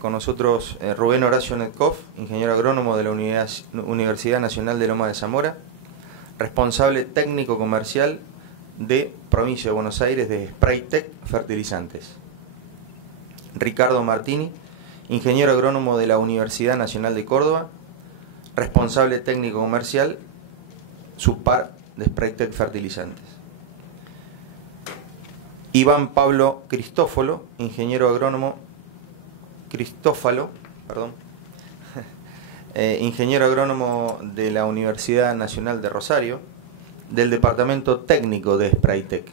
Con nosotros Rubén Horacio Netkov, ingeniero agrónomo de la Universidad Nacional de Loma de Zamora, responsable técnico comercial de Provincia de Buenos Aires de Spraytec Fertilizantes. Ricardo Martini, ingeniero agrónomo de la Universidad Nacional de Córdoba, responsable técnico comercial subpar de Spraytec Fertilizantes. Iván Pablo Cristófalo, ingeniero agrónomo ingeniero agrónomo de la Universidad Nacional de Rosario, del Departamento Técnico de Spraytec.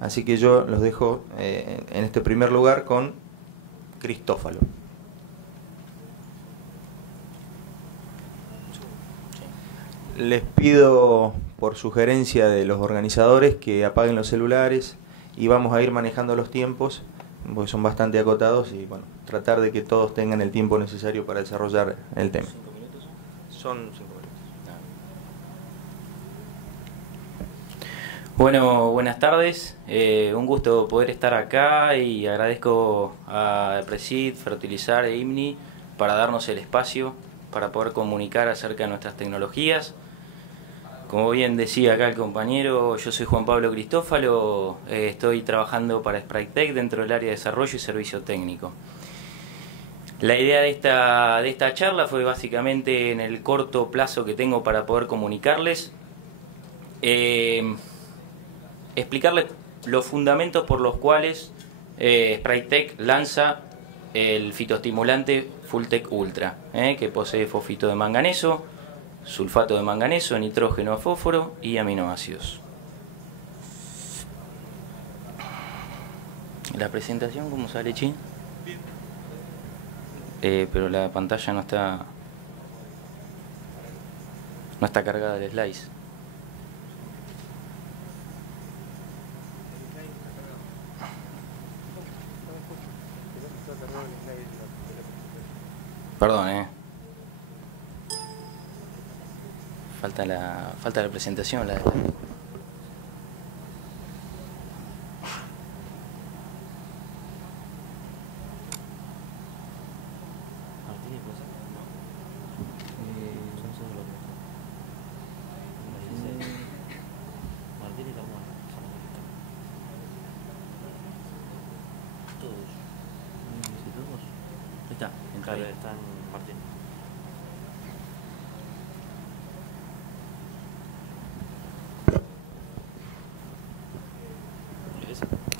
Así que yo los dejo en este primer lugar con Cristófalo. Les pido, por sugerencia de los organizadores, que apaguen los celulares y vamos a ir manejando los tiempos, porque son bastante acotados, y bueno, tratar de que todos tengan el tiempo necesario para desarrollar el tema. ¿5 minutos? Son 5 minutos. Bueno, buenas tardes. Un gusto poder estar acá y agradezco a Presid, Fertilizar e IMNI para darnos el espacio para poder comunicar acerca de nuestras tecnologías. Como bien decía acá el compañero, yo soy Juan Pablo Cristófalo, estoy trabajando para Spraytec dentro del área de desarrollo y servicio técnico. La idea de esta charla fue básicamente, en el corto plazo que tengo para poder comunicarles, explicarles los fundamentos por los cuales Spraytec lanza el fitoestimulante Fulltech Ultra, que posee fosfito de manganeso, sulfato de manganeso, nitrógeno, fósforo y aminoácidos. ¿La presentación cómo sale, Chi? Pero la pantalla no está cargada el slice. Perdón, falta la presentación,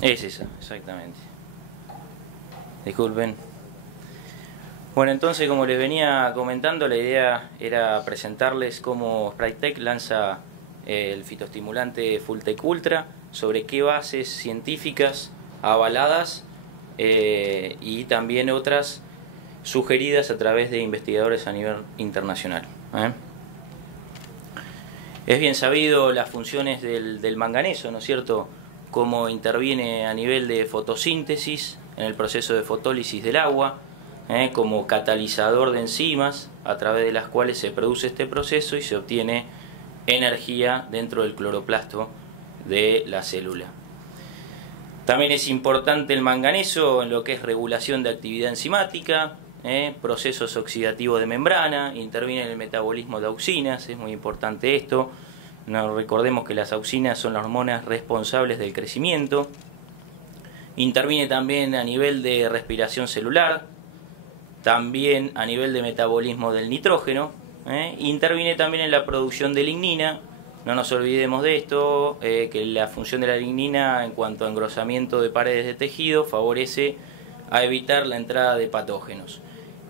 Es esa, exactamente. Disculpen. Bueno, entonces, como les venía comentando, la idea era presentarles cómo Spraytec lanza el fitoestimulante Fulltech Ultra, sobre qué bases científicas avaladas y también otras sugeridas a través de investigadores a nivel internacional. Es bien sabido las funciones del manganeso, ¿no es cierto?, cómo interviene a nivel de fotosíntesis en el proceso de fotólisis del agua, como catalizador de enzimas a través de las cuales se produce este proceso y se obtiene energía dentro del cloroplasto de la célula. También es importante el manganeso en lo que es regulación de actividad enzimática, procesos oxidativos de membrana, interviene en el metabolismo de auxinas, es muy importante esto. No, recordemos que las auxinas son las hormonas responsables del crecimiento. Interviene también a nivel de respiración celular, también a nivel de metabolismo del nitrógeno, interviene también en la producción de lignina. No nos olvidemos de esto, que la función de la lignina en cuanto a engrosamiento de paredes de tejido favorece a evitar la entrada de patógenos.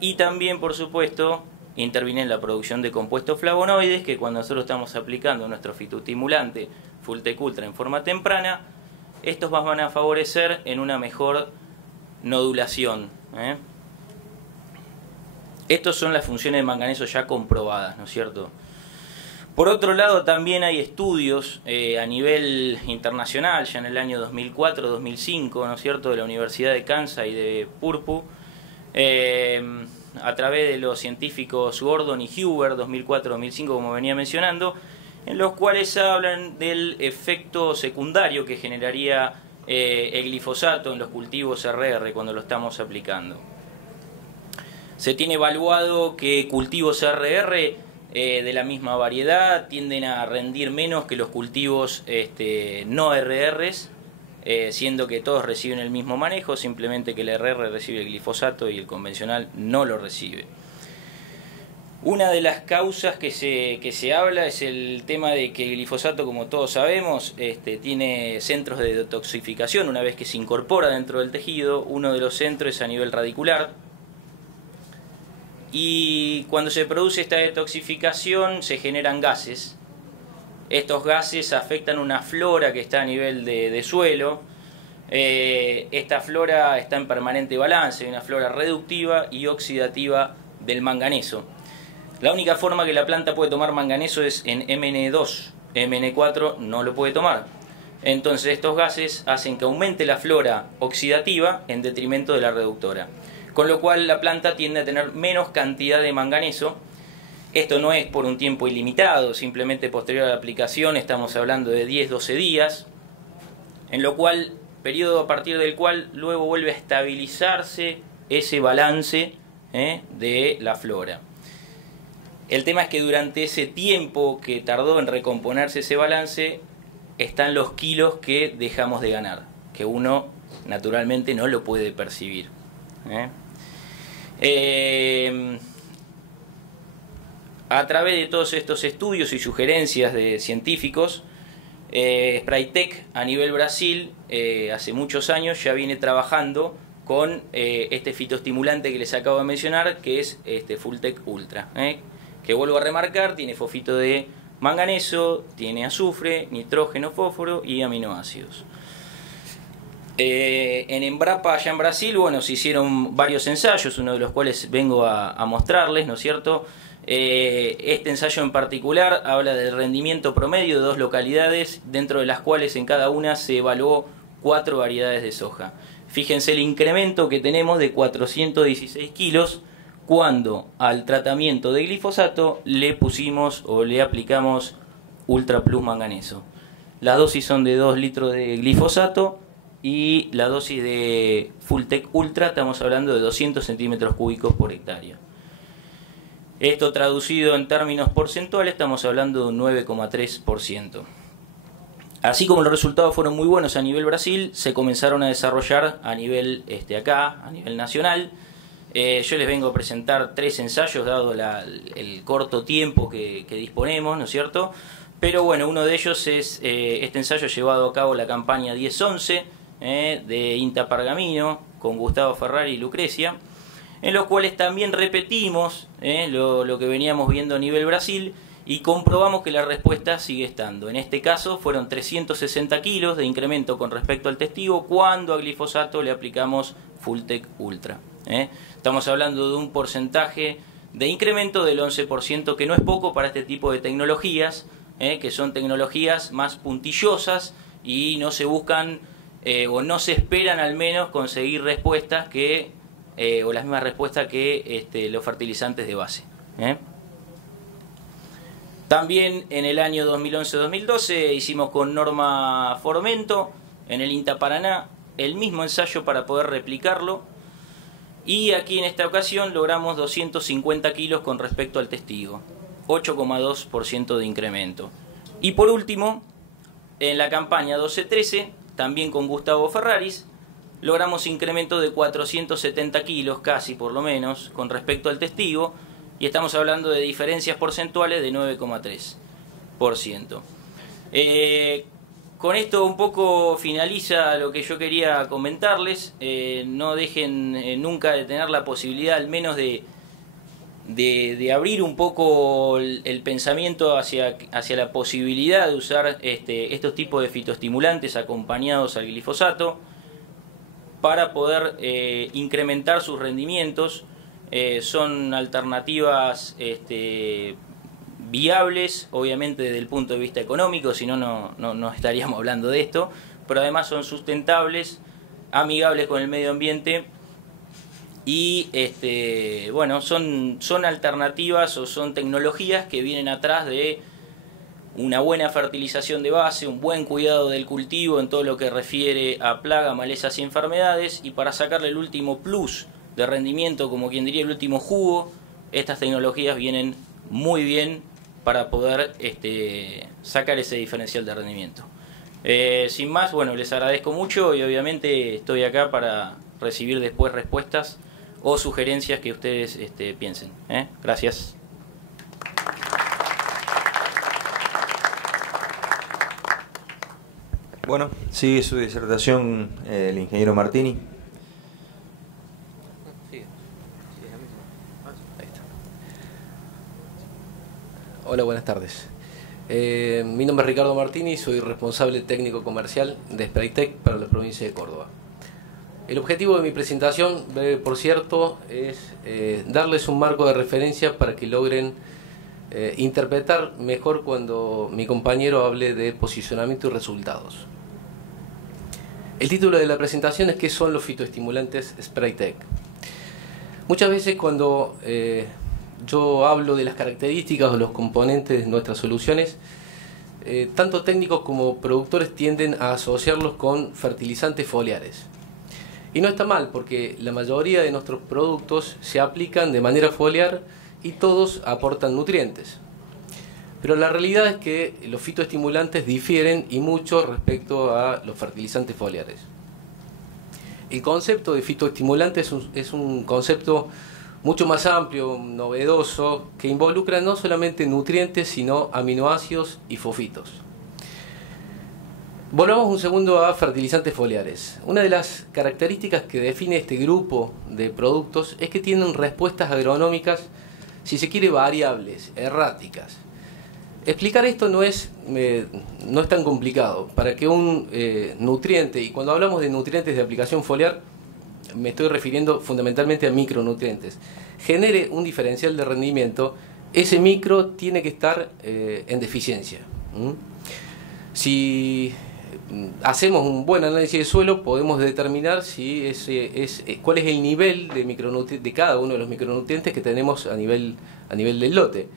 Y también, por supuesto, interviene en la producción de compuestos flavonoides, que cuando nosotros estamos aplicando nuestro fitoestimulante Fulltech Ultra en forma temprana, estos van a favorecer en una mejor nodulación. Estas son las funciones de manganeso ya comprobadas, ¿no es cierto? Por otro lado, también hay estudios a nivel internacional, ya en el año 2004-2005, ¿no es cierto?, de la Universidad de Kansas y de Purpu, a través de los científicos Gordon y Huber, 2004-2005, como venía mencionando, en los cuales hablan del efecto secundario que generaría el glifosato en los cultivos RR cuando lo estamos aplicando. Se tiene evaluado que cultivos RR de la misma variedad tienden a rendir menos que los cultivos no RRs, siendo que todos reciben el mismo manejo, simplemente que el RR recibe el glifosato y el convencional no lo recibe. Una de las causas que se habla es el tema de que el glifosato, como todos sabemos, tiene centros de detoxificación una vez que se incorpora dentro del tejido. Uno de los centros es a nivel radicular. Y cuando se produce esta detoxificación se generan gases. Estos gases afectan una flora que está a nivel de suelo. Esta flora está en permanente balance, hay una flora reductiva y oxidativa del manganeso. La única forma que la planta puede tomar manganeso es en Mn2, Mn4 no lo puede tomar. Entonces estos gases hacen que aumente la flora oxidativa en detrimento de la reductora. Con lo cual la planta tiende a tener menos cantidad de manganeso. Esto no es por un tiempo ilimitado, simplemente posterior a la aplicación estamos hablando de 10-12 días, en lo cual, periodo a partir del cual luego vuelve a estabilizarse ese balance de la flora. El tema es que durante ese tiempo que tardó en recomponerse ese balance, están los kilos que dejamos de ganar, que uno naturalmente no lo puede percibir. A través de todos estos estudios y sugerencias de científicos, Spraytec a nivel Brasil, hace muchos años ya viene trabajando con este fitoestimulante que les acabo de mencionar, que es Fulltech Ultra, que vuelvo a remarcar, tiene fosfito de manganeso, tiene azufre, nitrógeno, fósforo y aminoácidos. En Embrapa, allá en Brasil, bueno, se hicieron varios ensayos, uno de los cuales vengo a mostrarles, ¿no es cierto? Este ensayo en particular habla del rendimiento promedio de 2 localidades, dentro de las cuales en cada una se evaluó 4 variedades de soja. Fíjense el incremento que tenemos de 416 kilos cuando al tratamiento de glifosato le pusimos o le aplicamos Ultra Plus manganeso. Las dosis son de 2 litros de glifosato y la dosis de Fulltech Ultra estamos hablando de 200 centímetros cúbicos por hectárea. Esto traducido en términos porcentuales estamos hablando de un 9,3%. Así como los resultados fueron muy buenos a nivel Brasil, se comenzaron a desarrollar a nivel a nivel nacional. Yo les vengo a presentar 3 ensayos dado el corto tiempo que disponemos, ¿no es cierto? Pero bueno, uno de ellos es este ensayo llevado a cabo la campaña 10-11 de INTA Pergamino con Gustavo Ferrari y Lucrecia, en los cuales también repetimos lo que veníamos viendo a nivel Brasil y comprobamos que la respuesta sigue estando. En este caso fueron 360 kilos de incremento con respecto al testigo cuando a glifosato le aplicamos Fulltech Ultra. Estamos hablando de un porcentaje de incremento del 11%, que no es poco para este tipo de tecnologías, que son tecnologías más puntillosas y no se buscan o no se esperan al menos conseguir respuestas o las mismas respuestas que los fertilizantes de base. También en el año 2011-2012 hicimos con Norma Formento en el INTA Paraná el mismo ensayo para poder replicarlo, y aquí en esta ocasión logramos 250 kilos con respecto al testigo, 8,2% de incremento. Y por último, en la campaña 12-13, también con Gustavo Ferraris, logramos incremento de 470 kilos, casi por lo menos, con respecto al testigo, y estamos hablando de diferencias porcentuales de 9,3%. Con esto un poco finaliza lo que yo quería comentarles. No dejen nunca de tener la posibilidad al menos de abrir un poco el pensamiento hacia la posibilidad de usar estos tipos de fitoestimulantes acompañados al glifosato para poder incrementar sus rendimientos. Son alternativas viables, obviamente desde el punto de vista económico, si no, no estaríamos hablando de esto, pero además son sustentables, amigables con el medio ambiente y bueno, son alternativas o son tecnologías que vienen atrás de una buena fertilización de base, un buen cuidado del cultivo en todo lo que refiere a plaga, malezas y enfermedades, y para sacarle el último plus de rendimiento, como quien diría el último jugo, estas tecnologías vienen muy bien para poder sacar ese diferencial de rendimiento. Sin más, bueno, les agradezco mucho y obviamente estoy acá para recibir después respuestas o sugerencias que ustedes piensen. Gracias. Bueno, sigue su disertación el ingeniero Martini. Hola, buenas tardes. Mi nombre es Ricardo Martini, soy responsable técnico comercial de Spraytec para la provincia de Córdoba. El objetivo de mi presentación, por cierto, es darles un marco de referencia para que logren interpretar mejor cuando mi compañero hable de posicionamiento y resultados. El título de la presentación es ¿qué son los fitoestimulantes Spraytec? Muchas veces cuando yo hablo de las características o los componentes de nuestras soluciones, tanto técnicos como productores tienden a asociarlos con fertilizantes foliares. Y no está mal, porque la mayoría de nuestros productos se aplican de manera foliar y todos aportan nutrientes. Pero la realidad es que los fitoestimulantes difieren y mucho respecto a los fertilizantes foliares. El concepto de fitoestimulante es un concepto mucho más amplio, novedoso, que involucra no solamente nutrientes, sino aminoácidos y fosfitos. Volvamos un segundo a fertilizantes foliares. Una de las características que define este grupo de productos es que tienen respuestas agronómicas, si se quiere, variables, erráticas. Explicar esto no es tan complicado. Para que un nutriente, y cuando hablamos de nutrientes de aplicación foliar, me estoy refiriendo fundamentalmente a micronutrientes, genere un diferencial de rendimiento, ese micro tiene que estar en deficiencia. Si hacemos un buen análisis de suelo, podemos determinar si cuál es el nivel de cada uno de los micronutrientes que tenemos a nivel del lote.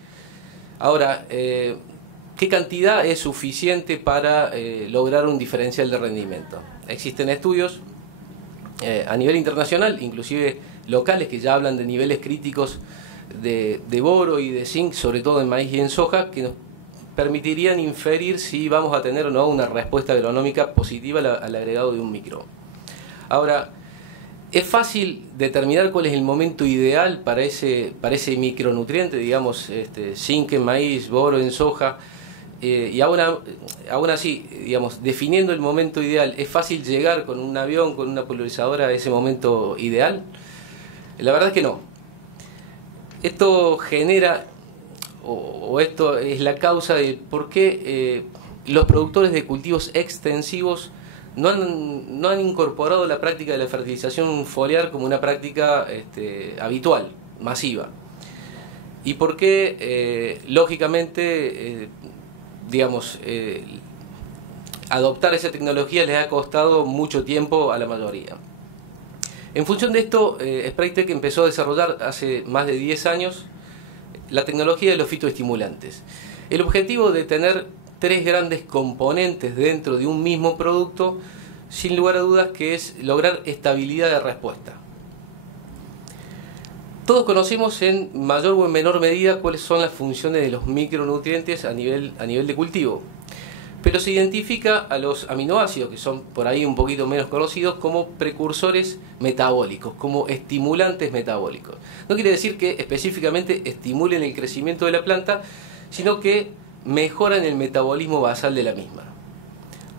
Ahora, ¿qué cantidad es suficiente para lograr un diferencial de rendimiento? Existen estudios a nivel internacional, inclusive locales, que ya hablan de niveles críticos de boro y de zinc, sobre todo en maíz y en soja, que nos permitirían inferir si vamos a tener o no una respuesta agronómica positiva al agregado de un micro. Ahora, es fácil determinar cuál es el momento ideal para ese micronutriente, digamos, zinc en maíz, boro en soja, y aún así, digamos, definiendo el momento ideal, ¿es fácil llegar con un avión, con una pulverizadora a ese momento ideal? La verdad es que no. Esto genera, o esto es la causa de por qué los productores de cultivos extensivos no han incorporado la práctica de la fertilización foliar como una práctica habitual, masiva. Y por qué, lógicamente, adoptar esa tecnología les ha costado mucho tiempo a la mayoría. En función de esto, Spraytec empezó a desarrollar hace más de 10 años la tecnología de los fitoestimulantes. El objetivo de tener 3 grandes componentes dentro de un mismo producto, sin lugar a dudas, que es lograr estabilidad de respuesta. Todos conocemos en mayor o en menor medida cuáles son las funciones de los micronutrientes a nivel de cultivo, pero se identifica a los aminoácidos, que son por ahí un poquito menos conocidos, como precursores metabólicos, como estimulantes metabólicos. No quiere decir que específicamente estimulen el crecimiento de la planta, sino que mejoran el metabolismo basal de la misma.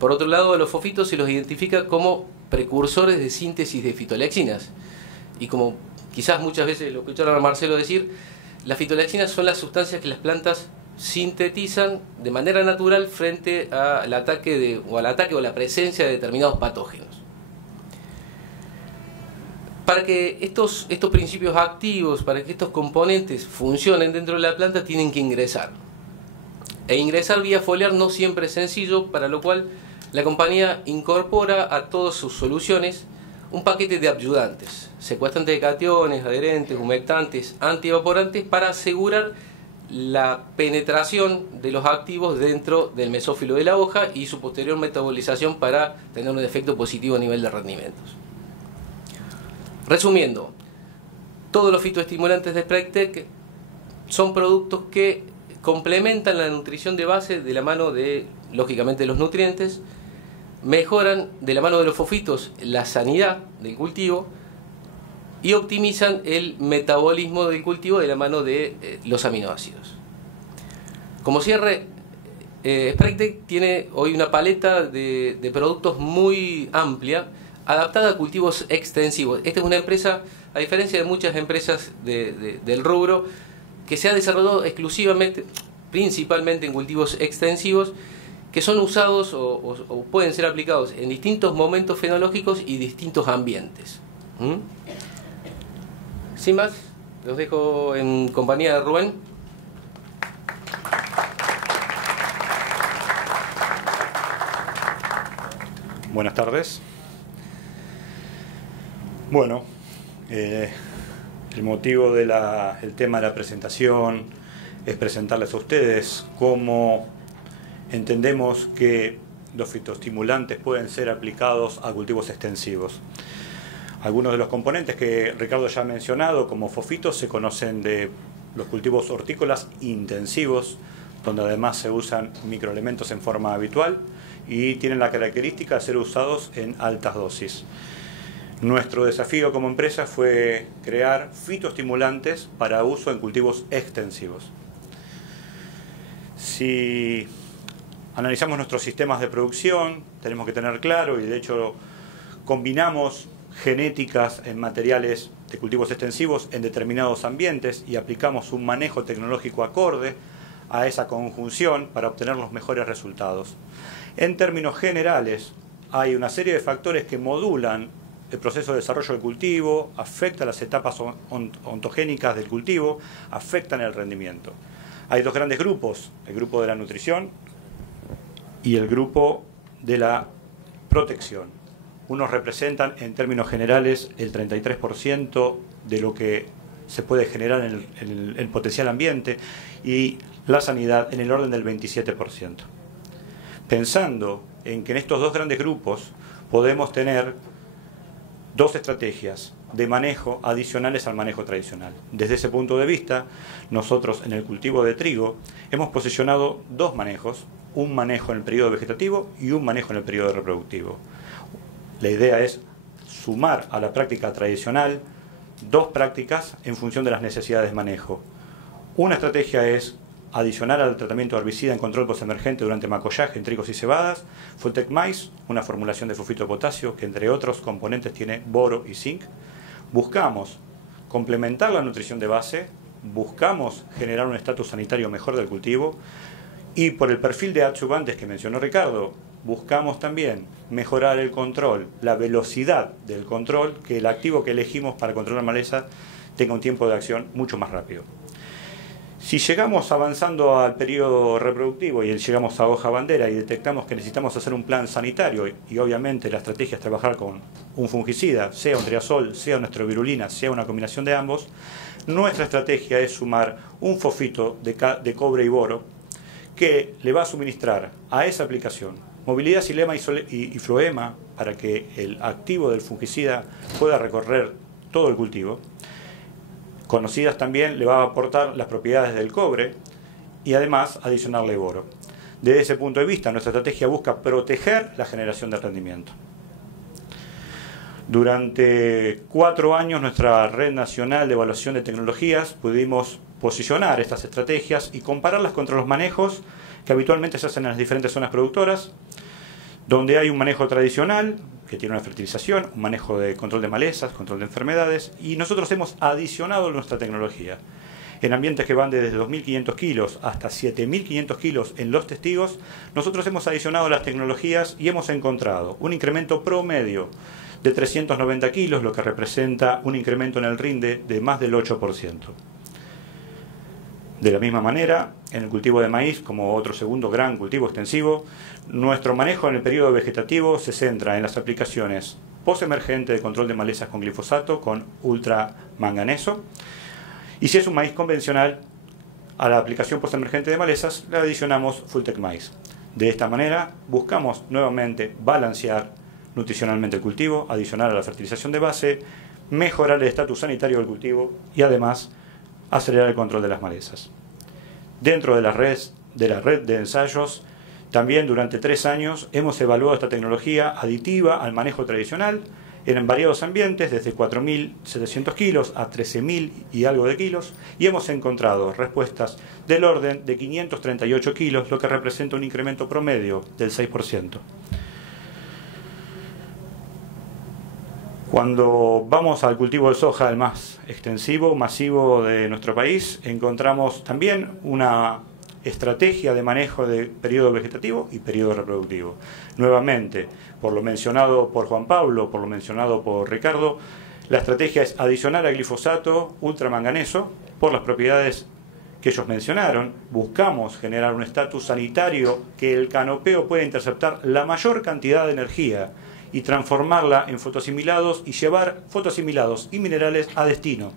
Por otro lado, a los fosfitos se los identifica como precursores de síntesis de fitolexinas, y como quizás muchas veces lo escucharon a Marcelo decir, las fitolexinas son las sustancias que las plantas sintetizan de manera natural frente al ataque o la presencia de determinados patógenos. Para que estos principios activos, para que estos componentes funcionen dentro de la planta, tienen que ingresar. E ingresar vía foliar no siempre es sencillo, para lo cual la compañía incorpora a todas sus soluciones un paquete de ayudantes, secuestrantes de cationes, adherentes, humectantes, antievaporantes, para asegurar la penetración de los activos dentro del mesófilo de la hoja y su posterior metabolización para tener un efecto positivo a nivel de rendimientos. Resumiendo, todos los fitoestimulantes de Sprytec son productos que complementan la nutrición de base de la mano de, lógicamente, los nutrientes, mejoran de la mano de los fosfitos la sanidad del cultivo y optimizan el metabolismo del cultivo de la mano de los aminoácidos. Como cierre, Sprytec tiene hoy una paleta de productos muy amplia, adaptada a cultivos extensivos. Esta es una empresa, a diferencia de muchas empresas del rubro, que se ha desarrollado exclusivamente, principalmente en cultivos extensivos, que son usados o pueden ser aplicados en distintos momentos fenológicos y distintos ambientes. Sin más, los dejo en compañía de Rubén. Buenas tardes. Bueno, el motivo del tema de la presentación es presentarles a ustedes cómo entendemos que los fitoestimulantes pueden ser aplicados a cultivos extensivos. Algunos de los componentes que Ricardo ya ha mencionado, como fosfitos, se conocen de los cultivos hortícolas intensivos, donde además se usan microelementos en forma habitual y tienen la característica de ser usados en altas dosis. Nuestro desafío como empresa fue crear fitoestimulantes para uso en cultivos extensivos. Si analizamos nuestros sistemas de producción, tenemos que tener claro, y de hecho combinamos genéticas en materiales de cultivos extensivos en determinados ambientes y aplicamos un manejo tecnológico acorde a esa conjunción para obtener los mejores resultados. En términos generales, hay una serie de factores que modulan el proceso de desarrollo del cultivo, afectan las etapas ontogénicas del cultivo, afectan el rendimiento. Hay dos grandes grupos, el grupo de la nutrición y el grupo de la protección. Unos representan en términos generales el 33% de lo que se puede generar en el potencial ambiente y la sanidad en el orden del 27%. Pensando en que en estos dos grandes grupos podemos tener dos estrategias de manejo adicionales al manejo tradicional. Desde ese punto de vista, nosotros en el cultivo de trigo hemos posicionado dos manejos, un manejo en el periodo vegetativo y un manejo en el periodo reproductivo. La idea es sumar a la práctica tradicional dos prácticas en función de las necesidades de manejo. Una estrategia es adicionar al tratamiento herbicida en control postemergente durante macollaje en trigos y cebadas, Fulltech Mais, una formulación de sulfito de potasio que entre otros componentes tiene boro y zinc. Buscamos complementar la nutrición de base, buscamos generar un estatus sanitario mejor del cultivo y por el perfil de adyuvantes que mencionó Ricardo, buscamos también mejorar el control, la velocidad del control, que el activo que elegimos para controlar maleza tenga un tiempo de acción mucho más rápido. Si llegamos avanzando al periodo reproductivo y llegamos a hoja bandera y detectamos que necesitamos hacer un plan sanitario y obviamente la estrategia es trabajar con un fungicida, sea un triazol, sea una estrovirulina, sea una combinación de ambos, nuestra estrategia es sumar un fosfito de cobre y boro que le va a suministrar a esa aplicación movilidad xilema y floema para que el activo del fungicida pueda recorrer todo el cultivo. Conocidas también le va a aportar las propiedades del cobre y además adicionarle boro. Desde ese punto de vista, nuestra estrategia busca proteger la generación de rendimiento. Durante 4 años, nuestra Red Nacional de Evaluación de Tecnologías pudimos posicionar estas estrategias y compararlas contra los manejos que habitualmente se hacen en las diferentes zonas productoras, donde hay un manejo tradicional, que tiene una fertilización, un manejo de control de malezas, control de enfermedades, y nosotros hemos adicionado nuestra tecnología. En ambientes que van desde 2.500 kilos hasta 7.500 kilos en los testigos, nosotros hemos adicionado las tecnologías y hemos encontrado un incremento promedio de 390 kilos, lo que representa un incremento en el rinde de más del 8%. De la misma manera, en el cultivo de maíz, como otro segundo gran cultivo extensivo, nuestro manejo en el periodo vegetativo se centra en las aplicaciones postemergente de control de malezas con glifosato, con ultramanganeso, y si es un maíz convencional, a la aplicación postemergente de malezas le adicionamos Fulltech Mais. De esta manera buscamos nuevamente balancear nutricionalmente el cultivo, adicionar a la fertilización de base, mejorar el estatus sanitario del cultivo y además acelerar el control de las malezas. Dentro de la red de ensayos, también durante 3 años hemos evaluado esta tecnología aditiva al manejo tradicional en variados ambientes, desde 4.700 kilos a 13.000 y algo de kilos, y hemos encontrado respuestas del orden de 538 kilos, lo que representa un incremento promedio del 6%. Cuando vamos al cultivo de soja, el más extensivo, masivo de nuestro país, encontramos también una estrategia de manejo de periodo vegetativo y periodo reproductivo. Nuevamente, por lo mencionado por Juan Pablo, por lo mencionado por Ricardo, la estrategia es adicionar al glifosato ultramanganeso por las propiedades que ellos mencionaron. Buscamos generar un estatus sanitario que el canopeo pueda interceptar la mayor cantidad de energía y transformarla en fotosimilados y llevar fotosimilados y minerales a destino.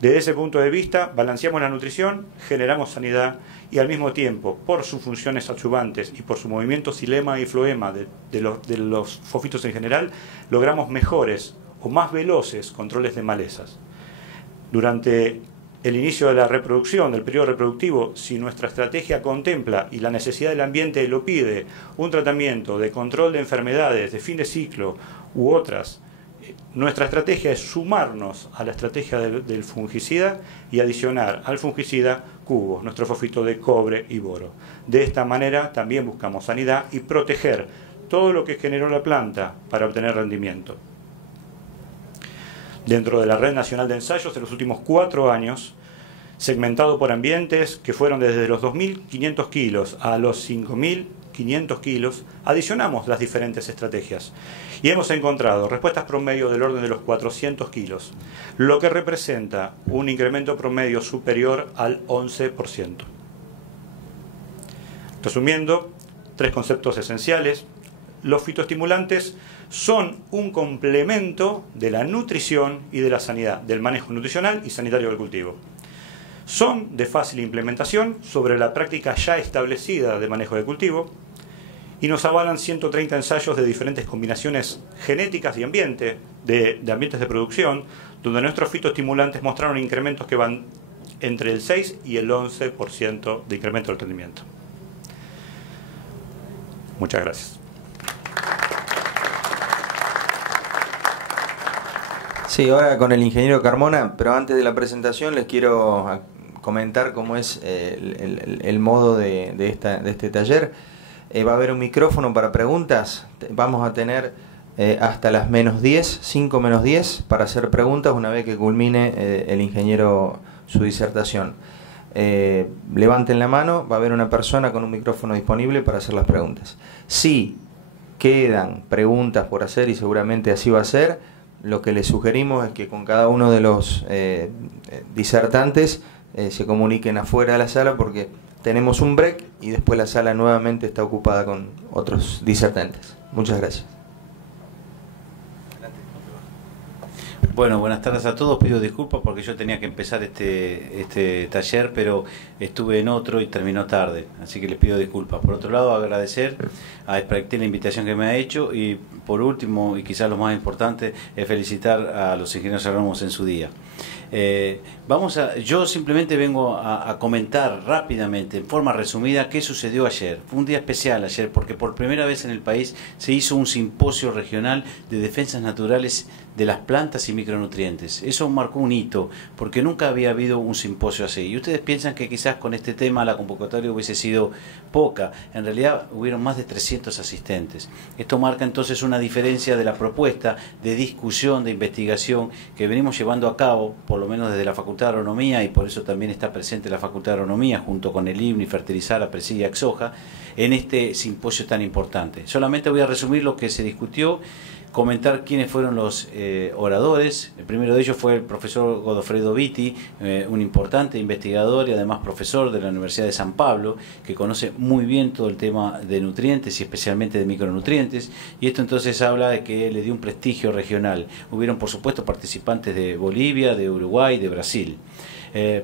Desde ese punto de vista, balanceamos la nutrición, generamos sanidad y al mismo tiempo, por sus funciones adyuvantes y por su movimiento xilema y floema de los fofitos en general, logramos mejores o más veloces controles de malezas. Durante el inicio de la reproducción, del periodo reproductivo, si nuestra estrategia contempla y la necesidad del ambiente lo pide, un tratamiento de control de enfermedades, de fin de ciclo u otras, nuestra estrategia es sumarnos a la estrategia del fungicida y adicionar al fungicida cubos, nuestro fosfito de cobre y boro. De esta manera también buscamos sanidad y proteger todo lo que generó la planta para obtener rendimiento. Dentro de la Red Nacional de Ensayos, en los últimos 4 años, segmentado por ambientes que fueron desde los 2.500 kilos a los 5.500 kilos, adicionamos las diferentes estrategias y hemos encontrado respuestas promedio del orden de los 400 kilos, lo que representa un incremento promedio superior al 11%. Resumiendo, 3 conceptos esenciales. Los fitoestimulantes son un complemento de la nutrición y de la sanidad, del manejo nutricional y sanitario del cultivo. Son de fácil implementación sobre la práctica ya establecida de manejo de cultivo y nos avalan 130 ensayos de diferentes combinaciones genéticas y ambiente, de ambientes de producción, donde nuestros fitoestimulantes mostraron incrementos que van entre el 6 y el 11% de incremento del rendimiento. Muchas gracias. Sí, ahora con el ingeniero Carmona, pero antes de la presentación les quiero comentar cómo es el modo de este taller. Va a haber un micrófono para preguntas. Vamos a tener hasta las -10, 5 menos 10, para hacer preguntas una vez que culmine el ingeniero su disertación. Levanten la mano, va a haber una persona con un micrófono disponible para hacer las preguntas. Si quedan preguntas por hacer, y seguramente así va a ser, lo que les sugerimos es que con cada uno de los disertantes se comuniquen afuera de la sala, porque tenemos un break y después la sala nuevamente está ocupada con otros disertantes. Muchas gracias. Bueno, buenas tardes a todos. Pido disculpas porque yo tenía que empezar este taller, pero estuve en otro y terminó tarde, así que les pido disculpas. Por otro lado, agradecer a Espractel la invitación que me ha hecho y, por último, y quizás lo más importante, es felicitar a los ingenieros agrónomos en su día. Yo simplemente vengo a comentar rápidamente, en forma resumida, qué sucedió ayer. Fue un día especial ayer porque por primera vez en el país se hizo un simposio regional de defensas naturales de las plantas y micronutrientes. Eso marcó un hito, porque nunca había habido un simposio así. Y ustedes piensan que quizás con este tema la convocatoria hubiese sido poca. En realidad hubieron más de 300 asistentes. Esto marca entonces una diferencia de la propuesta de discusión, de investigación que venimos llevando a cabo, por lo menos desde la Facultad de Agronomía, y por eso también está presente la Facultad de Agronomía junto con el IBNI, Fertilizar, APRESID y AXOJA en este simposio tan importante. Solamente voy a resumir lo que se discutió, comentar quiénes fueron los oradores. El primero de ellos fue el profesor Godofredo Vitti, un importante investigador y además profesor de la Universidad de San Pablo, que conoce muy bien todo el tema de nutrientes y especialmente de micronutrientes, y esto entonces habla de que le dio un prestigio regional. Hubieron por supuesto participantes de Bolivia, de Uruguay, de Brasil.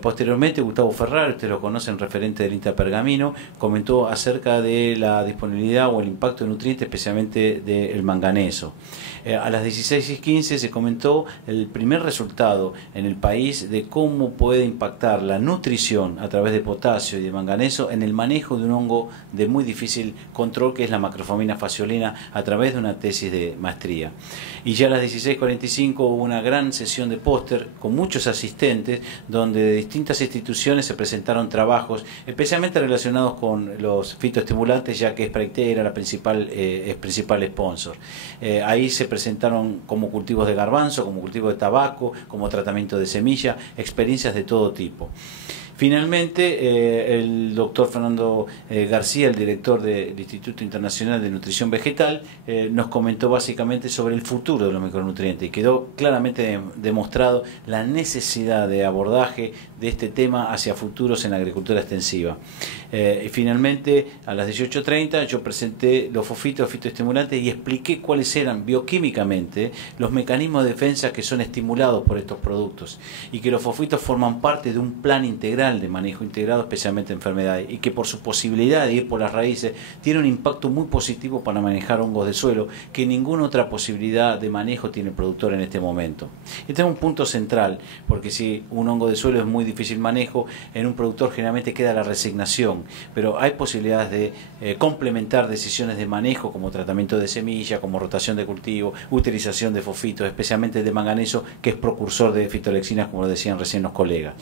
Posteriormente, Gustavo Ferrari, ustedes lo conocen, referente del INTA Pergamino, comentó acerca de la disponibilidad o el impacto de nutrientes, especialmente del manganeso. A las 16:15 se comentó el primer resultado en el país de cómo puede impactar la nutrición a través de potasio y de manganeso en el manejo de un hongo de muy difícil control, que es la Macrofamina fasciolina, a través de una tesis de maestría. Y ya a las 16:45 hubo una gran sesión de póster con muchos asistentes, donde de distintas instituciones se presentaron trabajos especialmente relacionados con los fitoestimulantes, ya que Spraite era la principal sponsor. Ahí se presentaron como cultivos de garbanzo, como cultivos de tabaco, como tratamiento de semilla, experiencias de todo tipo. Finalmente, el doctor Fernando García, el director del Instituto Internacional de Nutrición Vegetal, nos comentó básicamente sobre el futuro de los micronutrientes y quedó claramente demostrado la necesidad de abordaje de este tema hacia futuros en la agricultura extensiva. Y finalmente, a las 18:30 yo presenté los fitoestimulantes y expliqué cuáles eran bioquímicamente los mecanismos de defensa que son estimulados por estos productos, y que los fosfitos forman parte de un plan integral de manejo integrado, especialmente enfermedades, y que por su posibilidad de ir por las raíces tiene un impacto muy positivo para manejar hongos de suelo que ninguna otra posibilidad de manejo tiene el productor en este momento. Este es un punto central, porque si un hongo de suelo es muy difícil manejo, en un productor generalmente queda la resignación, pero hay posibilidades de complementar decisiones de manejo como tratamiento de semilla, como rotación de cultivo, utilización de fosfitos, especialmente de manganeso, que es precursor de fitolexinas, como lo decían recién los colegas.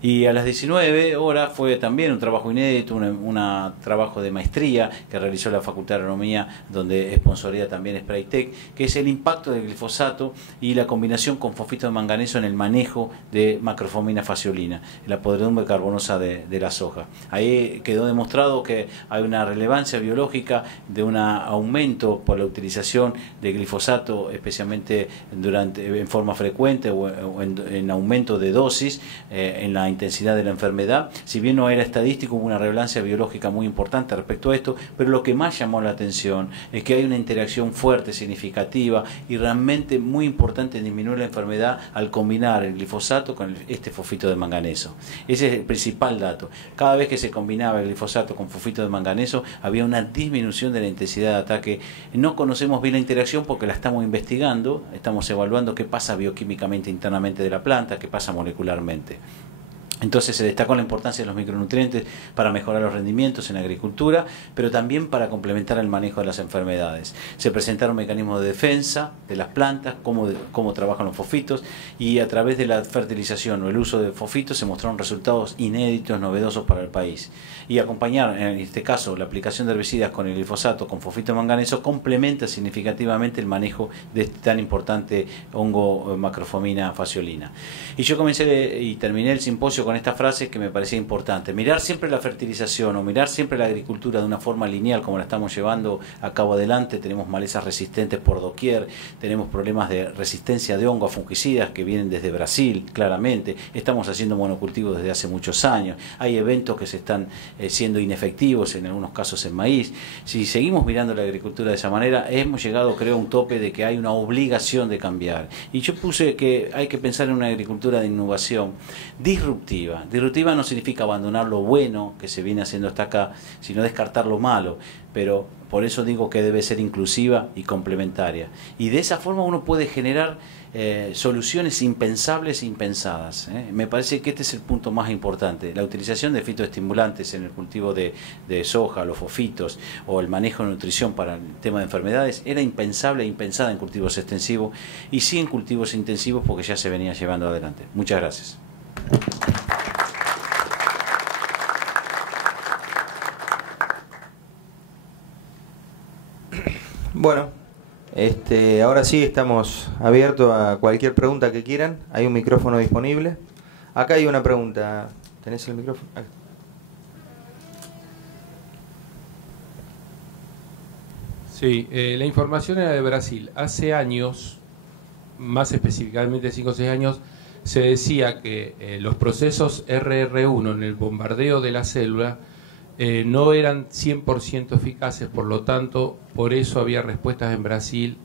Y a las 19 horas fue también un trabajo inédito, un trabajo de maestría que realizó la Facultad de Agronomía, donde sponsoría también Spraytec, que es el impacto del glifosato y la combinación con fosfito de manganeso en el manejo de Macrofamina fasciolina, la podredumbre carbonosa de la soja. Ahí quedó demostrado que hay una relevancia biológica de un aumento por la utilización de glifosato, especialmente en forma frecuente o en aumento de dosis en la intensidad de la enfermedad. Si bien no era estadístico, hubo una relevancia biológica muy importante respecto a esto, pero lo que más llamó la atención es que hay una interacción fuerte, significativa y realmente muy importante en disminuir la enfermedad al combinar el glifosato con este fosfito de manganeso. Ese es el principal dato. Cada vez que se combinaba el glifosato con fosfito de manganeso, había una disminución de la intensidad de ataque. No conocemos bien la interacción porque la estamos investigando, estamos evaluando qué pasa bioquímicamente internamente de la planta, qué pasa molecularmente. Entonces se destacó la importancia de los micronutrientes para mejorar los rendimientos en la agricultura, pero también para complementar el manejo de las enfermedades. Se presentaron mecanismos de defensa de las plantas, cómo trabajan los fosfitos, y a través de la fertilización o el uso de fosfitos se mostraron resultados inéditos, novedosos para el país. Y acompañar, en este caso, la aplicación de herbicidas con el glifosato, con fosfito de manganeso, complementa significativamente el manejo de este tan importante hongo Macrofamina fasciolina. Y yo comencé y terminé el simposio con esta frase que me parecía importante: mirar siempre la fertilización o mirar siempre la agricultura de una forma lineal como la estamos llevando a cabo adelante. Tenemos malezas resistentes por doquier, tenemos problemas de resistencia de hongo a fungicidas que vienen desde Brasil, claramente. Estamos haciendo monocultivos desde hace muchos años. Hay eventos que se están siendo inefectivos, en algunos casos en maíz. Si seguimos mirando la agricultura de esa manera, hemos llegado, creo, a un tope de que hay una obligación de cambiar. Y yo puse que hay que pensar en una agricultura de innovación disruptiva. Disruptiva no significa abandonar lo bueno que se viene haciendo hasta acá, sino descartar lo malo, pero por eso digo que debe ser inclusiva y complementaria. Y de esa forma uno puede generar soluciones impensables e impensadas. Me parece que este es el punto más importante. La utilización de fitoestimulantes en el cultivo de soja, los fosfitos, o el manejo de nutrición para el tema de enfermedades era impensable e impensada en cultivos extensivos, y sí en cultivos intensivos, porque ya se venía llevando adelante. Muchas gracias. Bueno, ahora sí estamos abiertos a cualquier pregunta que quieran. Hay un micrófono disponible. Acá hay una pregunta. ¿Tenés el micrófono? Sí, la información era de Brasil. Hace años, más específicamente 5 o 6 años, se decía que los procesos RR1 en el bombardeo de la célula no eran 100% eficaces, por lo tanto, por eso había respuestas en Brasil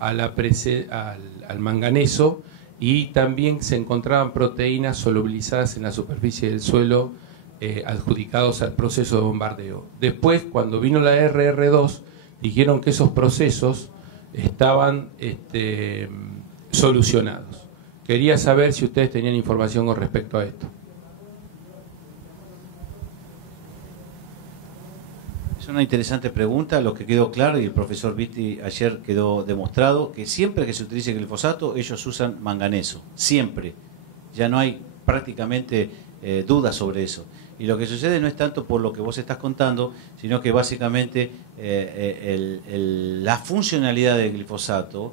al manganeso, y también se encontraban proteínas solubilizadas en la superficie del suelo adjudicados al proceso de bombardeo. Después, cuando vino la RR2, dijeron que esos procesos estaban solucionados. Quería saber si ustedes tenían información con respecto a esto. Es una interesante pregunta. Lo que quedó claro, y el profesor Vitti ayer quedó demostrado, que siempre que se utilice glifosato, ellos usan manganeso. Siempre. Ya no hay prácticamente dudas sobre eso. Y lo que sucede no es tanto por lo que vos estás contando, sino que básicamente la funcionalidad del glifosato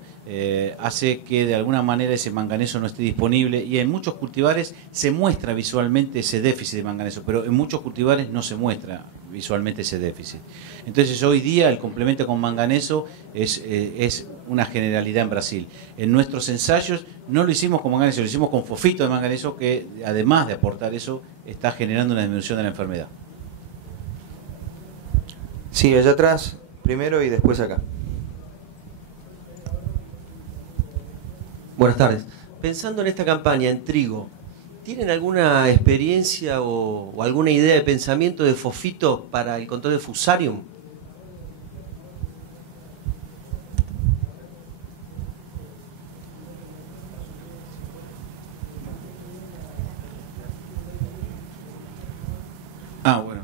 hace que de alguna manera ese manganeso no esté disponible, y en muchos cultivares se muestra visualmente ese déficit de manganeso, pero en muchos cultivares no se muestra visualmente ese déficit. Entonces hoy día el complemento con manganeso es una generalidad en Brasil. En nuestros ensayos no lo hicimos con manganeso, lo hicimos con fosfito de manganeso, que además de aportar eso, está generando una disminución de la enfermedad. Sí, allá atrás, primero y después acá. Buenas tardes. Pensando en esta campaña en trigo, ¿tienen alguna experiencia o alguna idea de pensamiento de fosfito para el control de Fusarium? Ah, bueno.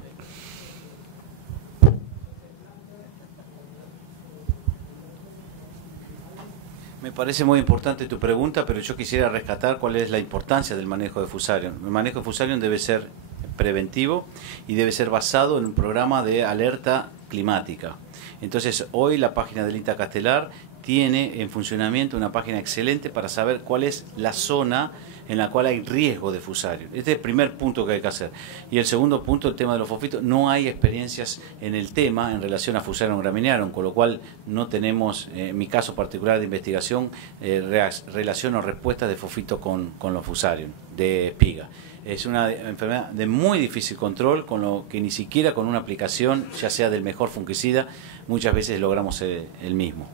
Me parece muy importante tu pregunta, pero yo quisiera rescatar cuál es la importancia del manejo de Fusarium. El manejo de Fusarium debe ser preventivo y debe ser basado en un programa de alerta climática. Entonces, hoy la página del INTA Castelar tiene en funcionamiento una página excelente para saber cuál es la zona en la cual hay riesgo de Fusarium. Este es el primer punto que hay que hacer. Y el segundo punto, el tema de los fosfitos. No hay experiencias en el tema en relación a Fusarium graminearum, con lo cual no tenemos, en mi caso particular de investigación, relación o respuesta de fosfito con los Fusarium de espiga. Es una enfermedad de muy difícil control, con lo que ni siquiera con una aplicación, ya sea del mejor fungicida, muchas veces logramos el mismo.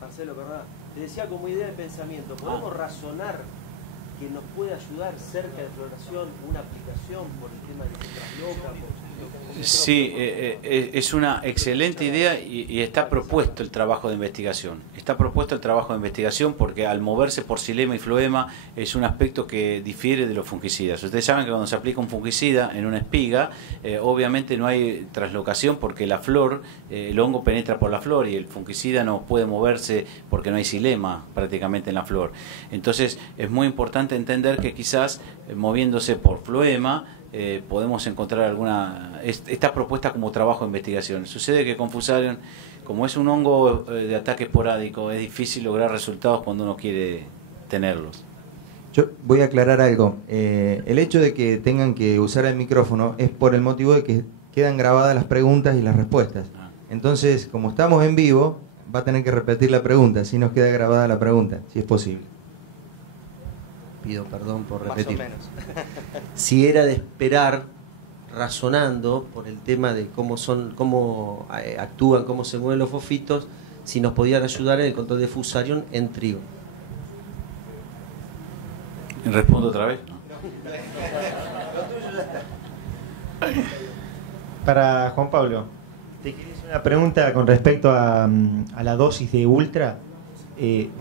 Marcelo, perdón, te decía como idea de pensamiento, ¿podemos razonar que nos puede ayudar cerca de floración una aplicación por el tema de letras locas? Sí, es una excelente idea y está propuesto el trabajo de investigación. Está propuesto el trabajo de investigación porque al moverse por xilema y floema es un aspecto que difiere de los fungicidas. Ustedes saben que cuando se aplica un fungicida en una espiga, obviamente no hay traslocación porque la flor, el hongo penetra por la flor y el fungicida no puede moverse porque no hay xilema prácticamente en la flor. Entonces es muy importante entender que quizás moviéndose por floema, podemos encontrar alguna... Está propuesta como trabajo de investigación. Sucede que con Fusarium, como es un hongo de ataque esporádico, es difícil lograr resultados cuando uno quiere tenerlos. Yo voy a aclarar algo. El hecho de que tengan que usar el micrófono es por el motivo de que quedan grabadas las preguntas y las respuestas. Entonces, como estamos en vivo, va a tener que repetir la pregunta, si nos queda grabada la pregunta, si es posible. Pido perdón por repetir. Más o menos. Si era de esperar, razonando por el tema de cómo actúan, cómo se mueven los fosfitos, si nos podían ayudar en el control de Fusarium en trigo. ¿Respondo otra vez? No. Para Juan Pablo, te quería hacer una pregunta con respecto a la dosis de Ultra.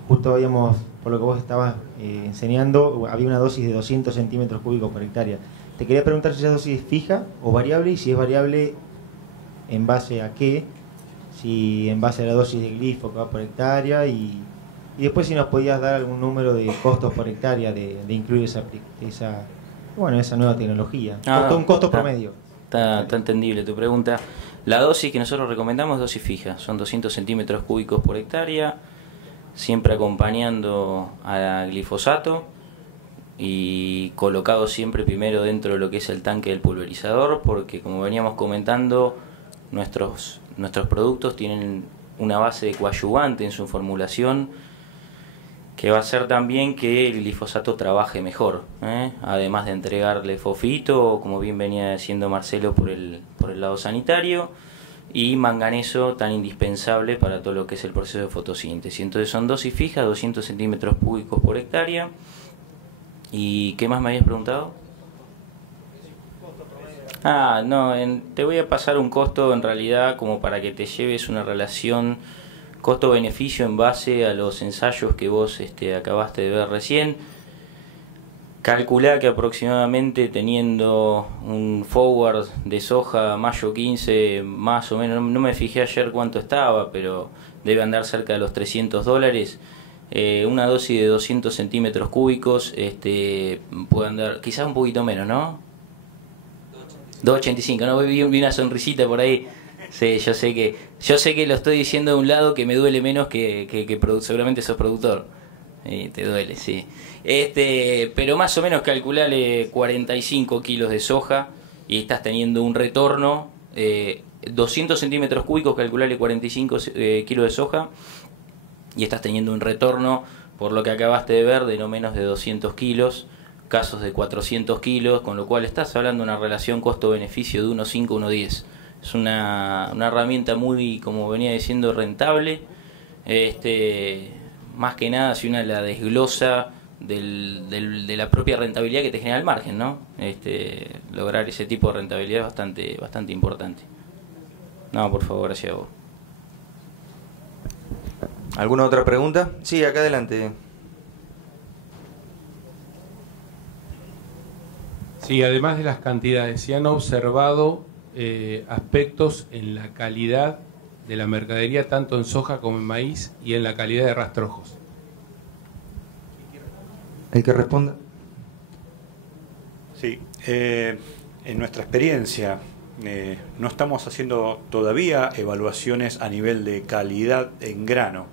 Justo habíamos, por lo que vos estabas enseñando, había una dosis de 200 centímetros cúbicos por hectárea. Te quería preguntar si esa dosis es fija o variable, y si es variable, en base a qué, si en base a la dosis de glifo que va por hectárea, y después si nos podías dar algún número de costos por hectárea de incluir esa nueva tecnología. Un costo promedio. Está entendible tu pregunta. La dosis que nosotros recomendamos es dosis fija, son 200 centímetros cúbicos por hectárea, siempre acompañando al glifosato y colocado siempre primero dentro de lo que es el tanque del pulverizador, porque como veníamos comentando, nuestros productos tienen una base de coadyuvante en su formulación que va a hacer también que el glifosato trabaje mejor, además de entregarle fosfito, como bien venía diciendo Marcelo, por el lado sanitario, y manganeso tan indispensable para todo lo que es el proceso de fotosíntesis. Entonces son dosis fijas, 200 centímetros cúbicos por hectárea, ¿Y qué más me habías preguntado? Ah, no, te voy a pasar un costo en realidad como para que te lleves una relación costo-beneficio en base a los ensayos que vos acabaste de ver recién. Calculá que aproximadamente teniendo un forward de soja mayo 15, más o menos, no me fijé ayer cuánto estaba, pero debe andar cerca de los $300. Una dosis de 200 centímetros cúbicos puede andar quizás un poquito menos, ¿no? 2.85, ¿no? Vi una sonrisita por ahí. Sí, yo sé que lo estoy diciendo de un lado que me duele menos que seguramente sos productor. Te duele, sí. Pero más o menos calculale 45 kilos de soja y estás teniendo un retorno, 200 centímetros cúbicos, calculale 45 kilos de soja y estás teniendo un retorno, por lo que acabaste de ver, de no menos de 200 kilos, casos de 400 kilos, con lo cual estás hablando de una relación costo-beneficio de 1.5 a 1.10. Es una herramienta muy, como venía diciendo, rentable. Más que nada si una la desglosa de la propia rentabilidad que te genera el margen, ¿no? Lograr ese tipo de rentabilidad es bastante importante. No, por favor, hacia vos. ¿Alguna otra pregunta? Sí, acá adelante. Sí, además de las cantidades, se han observado aspectos en la calidad de la mercadería, tanto en soja como en maíz, y en la calidad de rastrojos. ¿El que responda? Sí, en nuestra experiencia no estamos haciendo todavía evaluaciones a nivel de calidad en grano.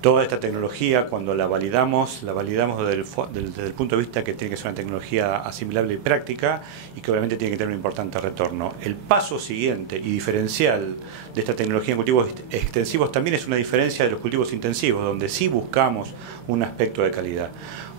Toda esta tecnología, cuando la validamos desde el punto de vista que tiene que ser una tecnología asimilable y práctica y que obviamente tiene que tener un importante retorno. El paso siguiente y diferencial de esta tecnología en cultivos extensivos también es una diferencia de los cultivos intensivos, donde sí buscamos un aspecto de calidad.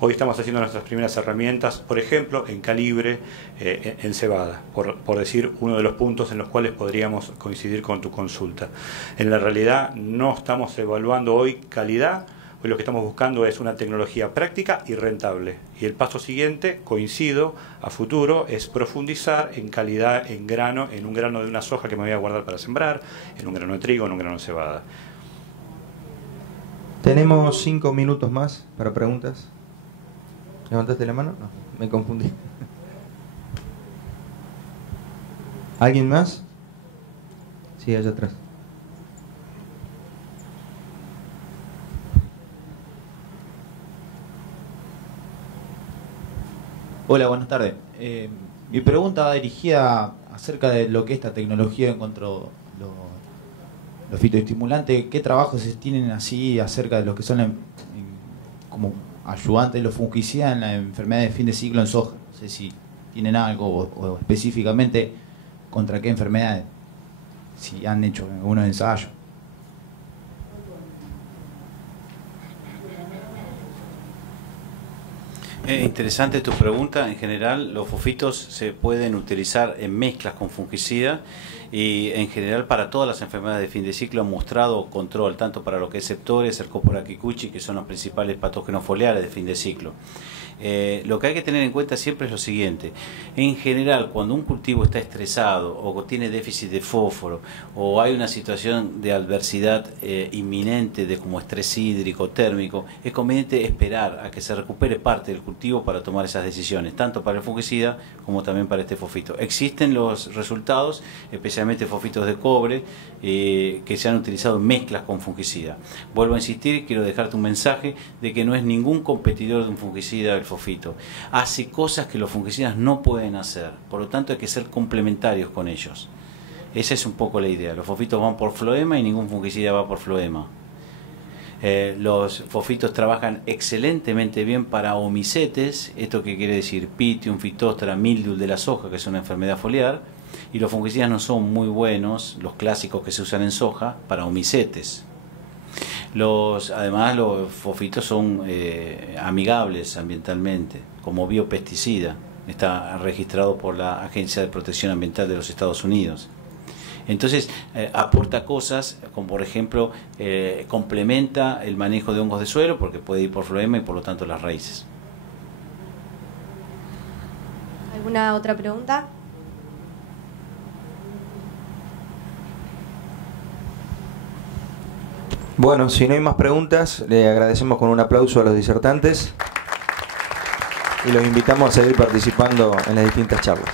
Hoy estamos haciendo nuestras primeras herramientas, por ejemplo, en calibre, en cebada, por decir uno de los puntos en los cuales podríamos coincidir con tu consulta. En la realidad no estamos evaluando hoy calidad, hoy lo que estamos buscando es una tecnología práctica y rentable. Y el paso siguiente, coincido, a futuro, es profundizar en calidad en grano, en un grano de una soja que me voy a guardar para sembrar, en un grano de trigo, en un grano de cebada. Tenemos 5 minutos más para preguntas. ¿Levantaste la mano? No, me confundí. ¿Alguien más? Sí, allá atrás. Hola, buenas tardes. Mi pregunta va dirigida acerca de lo que esta tecnología encontró los fitoestimulantes. ¿Qué trabajos se tienen así acerca de los que son como ayudantes, los fungicidas en la enfermedad de fin de ciclo en soja? No sé si tienen algo o específicamente contra qué enfermedades, si han hecho algunos ensayos. Interesante tu pregunta. En general, los fofitos se pueden utilizar en mezclas con fungicida y en general para todas las enfermedades de fin de ciclo han mostrado control, tanto para lo que es Septores, Cercospora kikuchi, que son los principales patógenos foliares de fin de ciclo. Lo que hay que tener en cuenta siempre es lo siguiente: en general, cuando un cultivo está estresado o tiene déficit de fósforo o hay una situación de adversidad inminente de como estrés hídrico, térmico, es conveniente esperar a que se recupere parte del cultivo para tomar esas decisiones, tanto para el fungicida como también para este fofito. Existen los resultados, especialmente fofitos de cobre, que se han utilizado en mezclas con fungicida. Vuelvo a insistir, quiero dejarte un mensaje de que no es ningún competidor de un fungicida el fofito. Hace cosas que los fungicidas no pueden hacer, por lo tanto hay que ser complementarios con ellos. Esa es un poco la idea. Los fofitos van por floema y ningún fungicida va por floema. Los fofitos trabajan excelentemente bien para omicetes, esto que quiere decir Pythium, Phytophthora, mildew de la soja, que es una enfermedad foliar, y los fungicidas no son muy buenos, los clásicos que se usan en soja, para omicetes. Además los fofitos son amigables ambientalmente, como biopesticida, está registrado por la Agencia de Protección Ambiental de los Estados Unidos. Entonces aporta cosas como por ejemplo complementa el manejo de hongos de suelo porque puede ir por floema y por lo tanto las raíces. ¿Alguna otra pregunta? Bueno, si no hay más preguntas, le agradecemos con un aplauso a los disertantes y los invitamos a seguir participando en las distintas charlas.